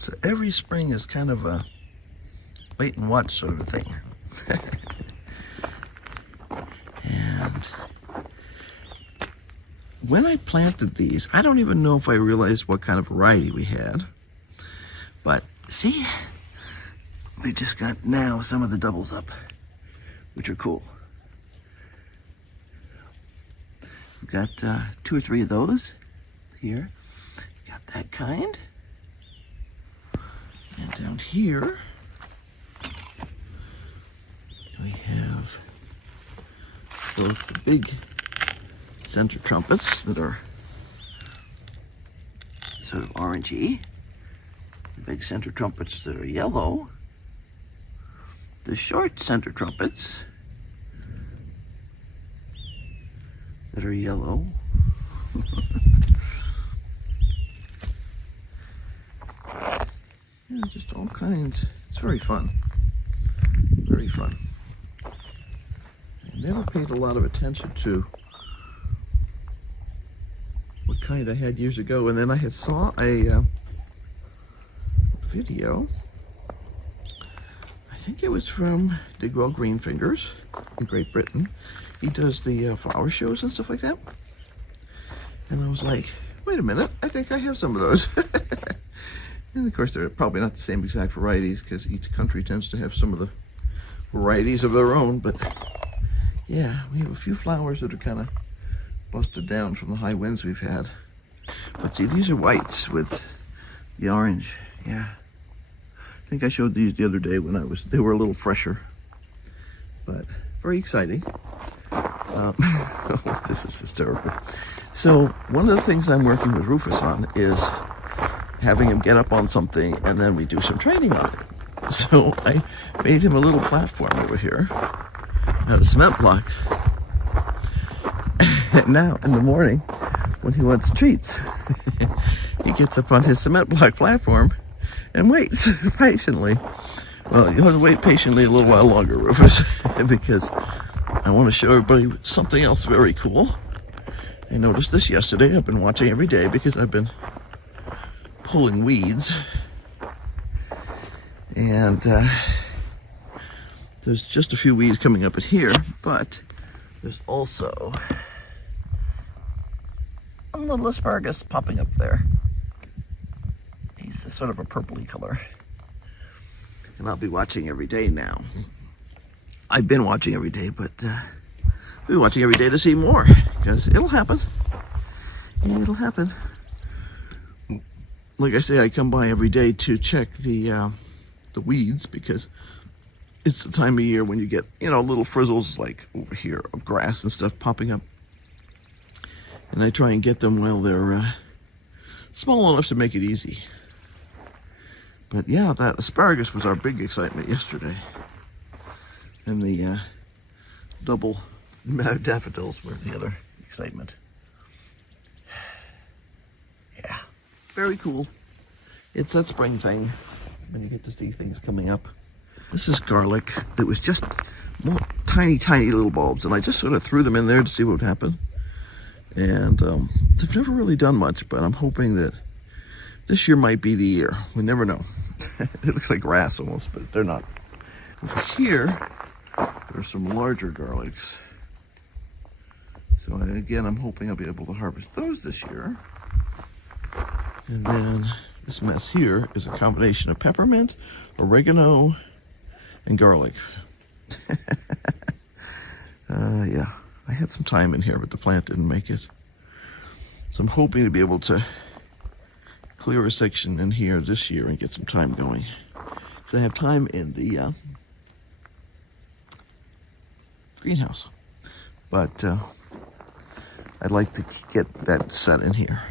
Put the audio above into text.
So every spring is kind of a wait and watch sort of a thing. And when I planted these, I don't even know if I realized what kind of variety we had. But see, we just got now some of the doubles up, which are cool. We've got 2 or 3 of those here. Got that kind. And down here, we have both the big center trumpets that are sort of orangey, the big center trumpets that are yellow, the short center trumpets that are yellow, yeah, just all kinds. It's very fun. Very fun. I never paid a lot of attention to what kind I had years ago, and then I had saw a video. I think it was from Digwell Greenfingers in Great Britain. He does the flower shows and stuff like that. And I was like, wait a minute, I think I have some of those. And of course, they're probably not the same exact varieties because each country tends to have some of the varieties of their own. But yeah, we have a few flowers that are kind of busted down from the high winds we've had. But see, these are whites with the orange. Yeah. I think I showed these the other day when they were a little fresher. But very exciting. This is hysterical. So one of the things I'm working with Rufus on is having him get up on something and then we do some training on it. So I made him a little platform over here out of cement blocks. And now in the morning when he wants treats, he gets up on his cement block platform and waits patiently. Well, you'll have to wait patiently a little while longer, Rufus, because I want to show everybody something else very cool. I noticed this yesterday. I've been watching every day because I've been pulling weeds. And there's just a few weeds coming up in here, but there's also a little asparagus popping up there. He's a sort of a purpley color. And I'll be watching every day now. I've been watching every day, but I'll be watching every day to see more, because it'll happen. It'll happen. Like I say, I come by every day to check the weeds, because it's the time of year when you get, little frizzles like over here of grass and stuff popping up. And I try and get them while they're small enough to make it easy. But yeah, that asparagus was our big excitement yesterday. And the double daffodils were the other excitement. Yeah, very cool. It's that spring thing when you get to see things coming up. This is garlic that was just more tiny little bulbs, and I just sort of threw them in there to see what would happen. And they've never really done much, but I'm hoping that this year might be the year. We never know. It looks like grass almost, but they're not. Over here, there's some larger garlics. So again, I'm hoping I'll be able to harvest those this year. And then this mess here is a combination of peppermint, oregano, and garlic. Yeah, I had some time in here, but the plant didn't make it. So I'm hoping to be able to clear a section in here this year and get some time going. So I have time in the greenhouse. But I'd like to get that set in here.